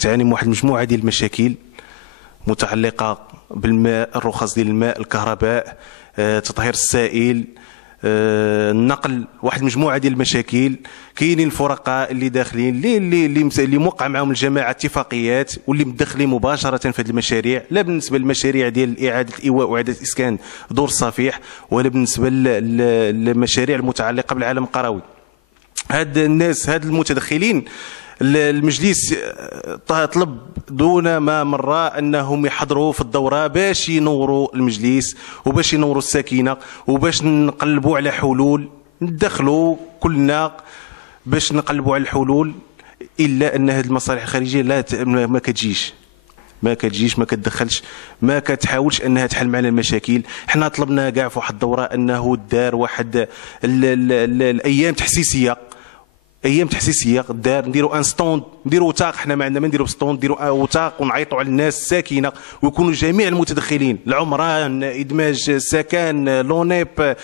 تعاني من واحد المجموعه ديال المشاكل متعلقه بالماء، الرخص ديال الماء، الكهرباء، تطهير السائل، النقل، واحد المجموعه ديال المشاكل. كاينين الفرقاء اللي داخلين اللي موقع معهم الجماعه اتفاقيات واللي مدخلين مباشره في هذه المشاريع، لا بالنسبه للمشاريع ديال اعاده الايواء واعاده اسكان دور الصفيح، ولا بالنسبه للمشاريع المتعلقه بالعالم القروي. هاد الناس، هاد المتدخلين، المجلس طلب دون ما مرة أنهم يحضروا في الدورة باش ينوروا المجلس وباش ينوروا الساكنة وباش نقلبوا على حلول، ندخلوا كلنا باش نقلبوا على الحلول. إلا أن هذه المصالح الخارجية لا ما كتجيش ما كتدخلش، ما كتحاولش انها تحل معنا المشاكل. حنا طلبنا كاع في واحد الدوره انه دار واحد الايام تحسيسيه، دار نديروا ان ستوند، نديروا وثاق. حنا ما عندنا ما نديروا ستوند، نديروا وثاق ونعيطوا على الناس الساكنه ويكونوا جميع المتدخلين، العمران، ادماج السكن، لونيب،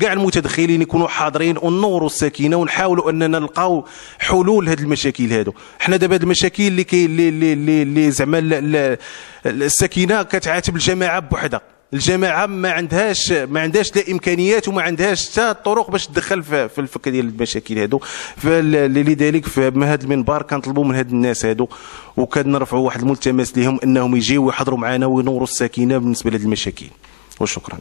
كاع المتدخلين يكونوا حاضرين ونوروا الساكنه ونحاولوا اننا نلقاو حلول هذه المشاكل هذو. حنا دابا هذه المشاكل اللي زعما الساكنه كتعاتب الجماعه بوحدها، الجماعه ما عندهاش لا امكانيات وما عندهاش حتى الطرق باش تدخل في الفك ديال المشاكل هادو. فلذلك في هذا المنبر كنطلبوا من هاد الناس هادو وكنرفعوا واحد الملتمس لهم انهم يجيو ويحضروا معنا وينوروا الساكنه بالنسبه لهذه المشاكل. وشكرا.